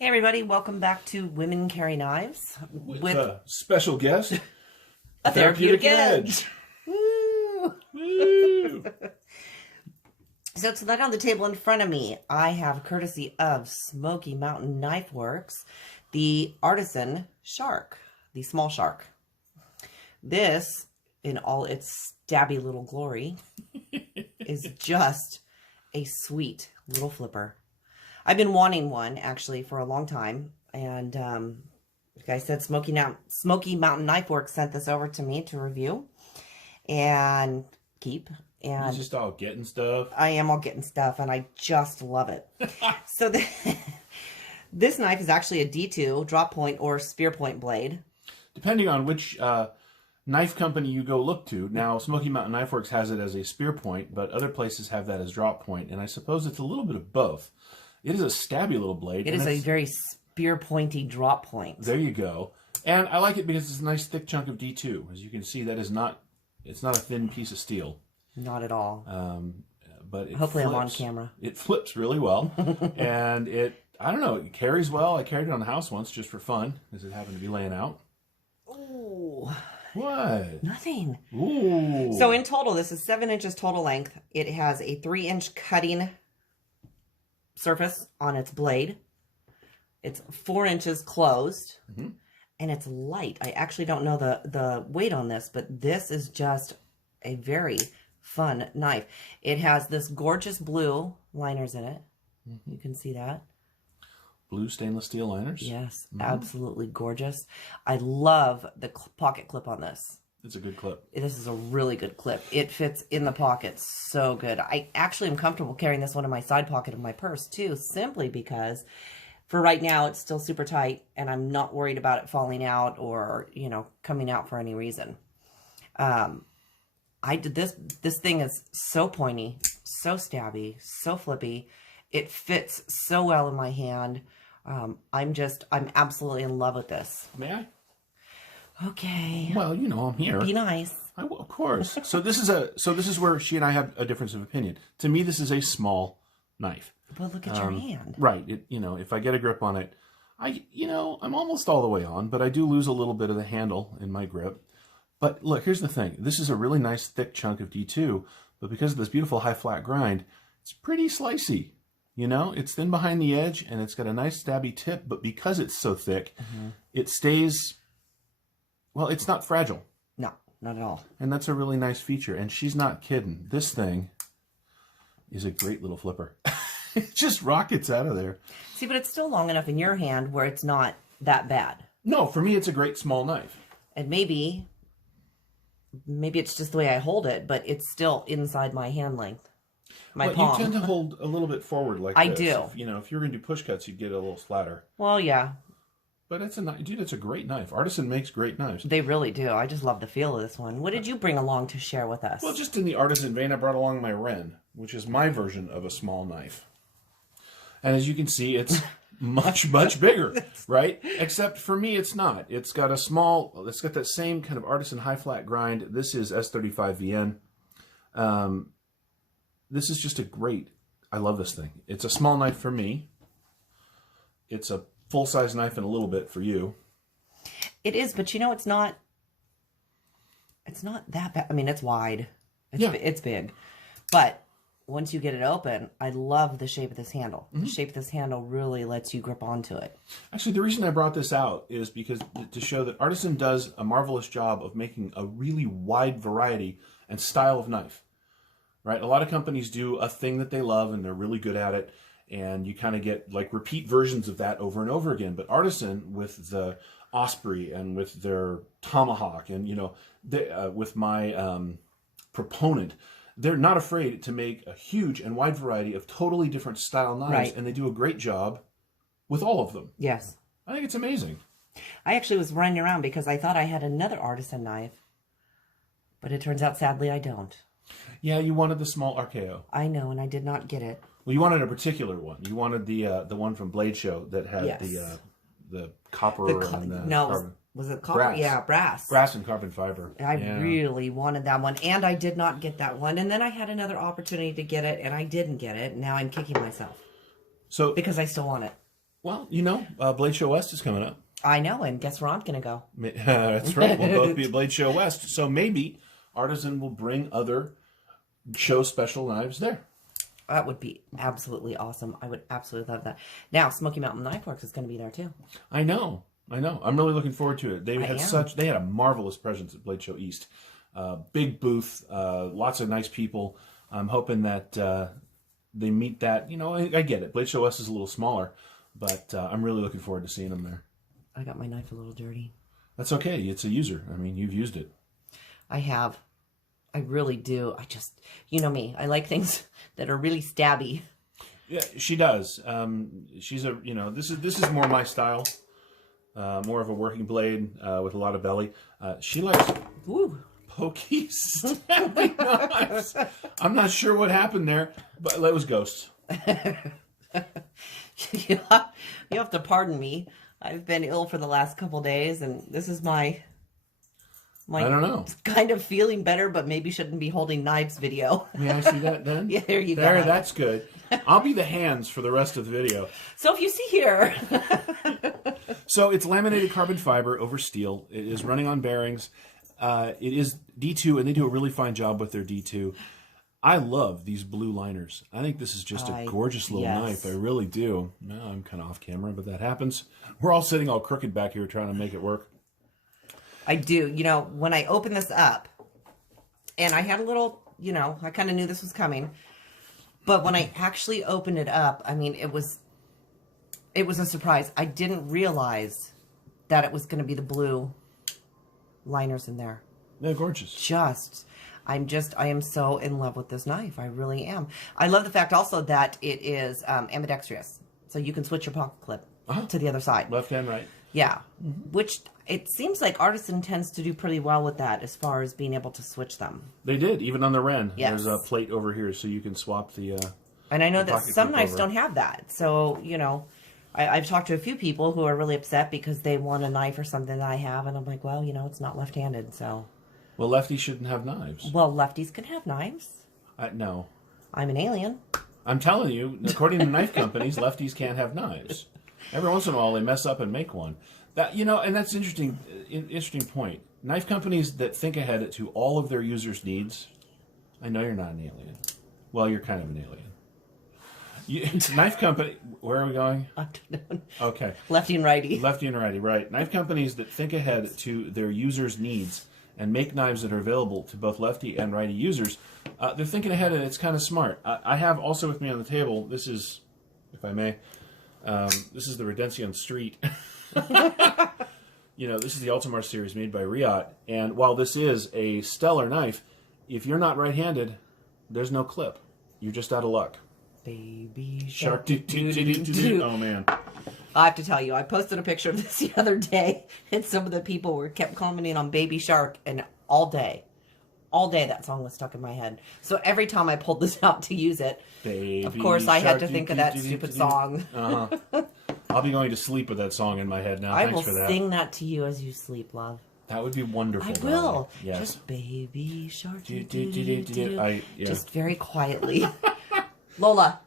Hey everybody, welcome back to Women Carry Knives With a special guest, a therapeutic edge. Woo! Woo! So tonight on the table in front of me, I have courtesy of Smokey Mountain Knife Works, the Artisan Shark, the small shark. This, in all its stabby little glory, is just a sweet little flipper. I've been wanting one, actually, for a long time. And like I said, Smokey Mountain Knife Works sent this over to me to review and keep. And He's just all getting stuff. I am all getting stuff, and I just love it. So this knife is actually a D2 drop point or spear point blade. Depending on which knife company you go look to. Now, Smokey Mountain Knife Works has it as a spear point, but other places have that as drop point. And I suppose it's a little bit of both. It is a stabby little blade. It is a very spear pointy drop point. There you go. And I like it because it's a nice thick chunk of D2. As you can see, it's not a thin piece of steel. Not at all. But it hopefully flips. I'm on camera. It flips really well. And I don't know, it carries well. I carried it on the house once just for fun, because it happened to be laying out. Ooh. What? Nothing. Ooh. So in total, this is 7 inches total length. It has a 3-inch cutting surface on its blade. It's 4 inches closed. Mm-hmm. And it's light. I actually don't know the weight on this, but this is just a very fun knife. It has this gorgeous blue liners in it. Mm-hmm. You can see that. Blue stainless steel liners? Yes, absolutely gorgeous. I love the pocket clip on this. It's a good clip. This is a really good clip. It fits in the pocket so good. I actually am comfortable carrying this one in my side pocket of my purse too, simply because for right now it's still super tight and I'm not worried about it falling out or, you know, coming out for any reason. This thing is so pointy, so stabby, so flippy. It fits so well in my hand. I'm absolutely in love with this. May I? Okay. Well, you know, I'm here. Be nice. I will, of course. So this is where she and I have a difference of opinion. To me, this is a small knife. But look at your hand. Right. If I get a grip on it, I'm almost all the way on, but I do lose a little bit of the handle in my grip. But look, here's the thing. This is a really nice thick chunk of D2, but because of this beautiful high flat grind, it's pretty slicey. It's thin behind the edge and it's got a nice stabby tip, but because it's so thick, it stays, well, it's not fragile. No, not at all. And that's a really nice feature. And she's not kidding. This thing is a great little flipper. It just rockets out of there. See, but it's still long enough in your hand where it's not that bad. No, for me, it's a great small knife. And maybe it's just the way I hold it, but it's still inside my hand length. My palm. You tend to hold a little bit forward like I this. do. If you're going to do push cuts, you'd get a little flatter. Well, yeah. But it's a great knife. Artisan makes great knives. They really do. I just love the feel of this one. What did you bring along to share with us? Well, just in the Artisan vein, I brought along my Wren, which is my version of a small knife. And as you can see, it's much, much bigger, right? Except for me, it's not. It's got that same kind of Artisan high flat grind. This is S35VN. This is just I love this thing. It's a small knife for me. It's a full-size knife and a little bit for you. It is, but it's not that bad. I mean, it's wide. It's big. But once you get it open, I love the shape of this handle. The shape of this handle really lets you grip onto it. Actually, the reason I brought this out is because to show that Artisan does a marvelous job of making a really wide variety and style of knife. Right? A lot of companies do a thing that they love and they're really good at it, and you kind of get like repeat versions of that over and over again. But Artisan, with the Osprey and with their Tomahawk and with my Proponent, they're not afraid to make a huge and wide variety of totally different style knives, right. And they do a great job with all of them. Yes. I think it's amazing. I actually was running around because I thought I had another Artisan knife, but it turns out sadly I don't. Yeah, you wanted the small RKO. I know, and I did not get it. Well, you wanted a particular one. You wanted the one from Blade Show that had the copper and the carbon. Was it copper? Brass. Yeah, brass. Brass and carbon fiber. I really wanted that one, and I did not get that one. And then I had another opportunity to get it, and I didn't get it. And now I'm kicking myself. So because I still want it. Well, you know, Blade Show West is coming up. I know, and guess where I'm going to go? That's right. We'll both be at Blade Show West. So maybe Artisan will bring other show special knives there. That would be absolutely awesome. I would absolutely love that. Now, Smokey Mountain Knife Works is going to be there too. I know. I'm really looking forward to it. They had a marvelous presence at Blade Show East. Big booth, lots of nice people. I'm hoping that they meet that. You know, I get it. Blade Show West is a little smaller, but I'm really looking forward to seeing them there. I got my knife a little dirty. That's okay. It's a user. I mean, you've used it. I have. I really do. I just, you know me. I like things that are really stabby. Yeah, she does. She's a, you know, this is more my style. More of a working blade with a lot of belly. She likes pokey, stabby knives. I'm not sure what happened there, but it was ghosts. You have to pardon me. I've been ill for the last couple days, and this is my I don't know. Kind of feeling better, but maybe shouldn't be holding knives video. May I see that then? Yeah, there you go. There, that's good. I'll be the hands for the rest of the video. So if you see here. So it's laminated carbon fiber over steel. It is running on bearings. It is D2, and they do a really fine job with their D2. I love these blue liners. I think this is just a gorgeous little knife. I really do. No, I'm kind of off camera, but that happens. We're all sitting all crooked back here trying to make it work. I do. You know, when I opened this up, and I had a little, you know, I kind of knew this was coming. But when I actually opened it up, I mean, it was a surprise. I didn't realize that it was going to be the blue liners in there. They're gorgeous. I am so in love with this knife. I really am. I love the fact also that it is ambidextrous. So you can switch your pocket clip to the other side. Left and right. Yeah. Which it seems like Artisan tends to do pretty well with that as far as being able to switch them. They did, even on the Wren. Yes. There's a plate over here so you can swap the and I know that some knives don't have that. So, you know, I've talked to a few people who are really upset because they want a knife or something that I have. And I'm like, well, you know, it's not left-handed, so. Well, lefties shouldn't have knives. Well, lefties can have knives. No. I'm an alien. I'm telling you, according to knife companies, lefties can't have knives. Every once in a while, they mess up and make one. That, you know, and that's interesting point. Knife companies that think ahead to all of their users' needs. I know you're not an alien. Well, you're kind of an alien. Knife company. Where are we going? Okay. Lefty and righty. Lefty and righty, right. Knife companies that think ahead to their users' needs and make knives that are available to both lefty and righty users, they're thinking ahead, and it's kind of smart. I have also with me on the table, this is, if I may, this is the Redencion Street. You know, this is the Ultimar series made by Riot, and while this is a stellar knife, if you're not right-handed, there's no clip. You're just out of luck. Baby Shark. Oh, man. I have to tell you, I posted a picture of this the other day, and some of the people kept commenting on Baby Shark, and all day that song was stuck in my head. So every time I pulled this out to use it, Baby of course I had to Shark, think of that stupid song. I'll be going to sleep with that song in my head now. Thanks for that. I will sing that to you as you sleep, love. That would be wonderful. I will. Yes. Just Baby Shark. Yeah. Just very quietly. Lola.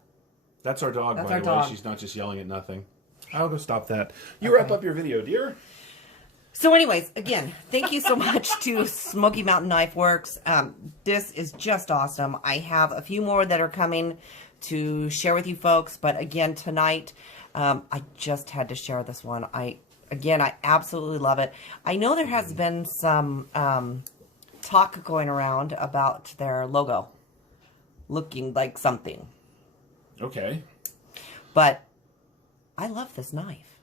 That's our dog, That's by our the way. dog. She's not just yelling at nothing. I'll go stop that. You wrap up your video, dear. So anyways, again, thank you so much to Smokey Mountain Knife Works. This is just awesome. I have a few more that are coming to share with you folks. But again, tonight, I just had to share this one. I absolutely love it. I know there has been some talk going around about their logo looking like something. Okay. But I love this knife.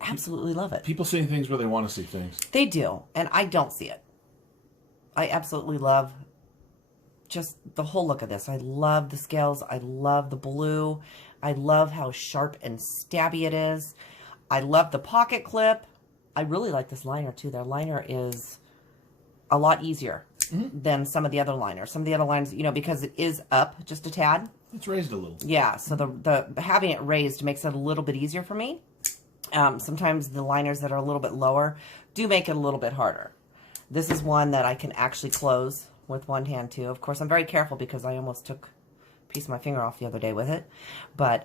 Absolutely love it. People see things where they want to see things. They do, and I don't see it. I absolutely love just the whole look of this. I love the scales. I love the blue. I love how sharp and stabby it is. I love the pocket clip. I really like this liner, too. Their liner is a lot easier than some of the other liners. Some of the other liners, you know, because it is up just a tad. It's raised a little. Yeah, so the having it raised makes it a little bit easier for me. Sometimes the liners that are a little bit lower do make it a little bit harder. This is one that I can actually close with one hand, too. Of course, I'm very careful because I almost took a piece of my finger off the other day with it. But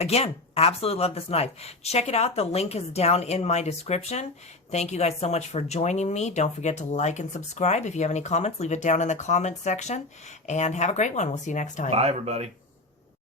again, absolutely love this knife. Check it out. The link is down in my description. Thank you guys so much for joining me. Don't forget to like and subscribe. If you have any comments, leave it down in the comments section. And have a great one. We'll see you next time. Bye, everybody.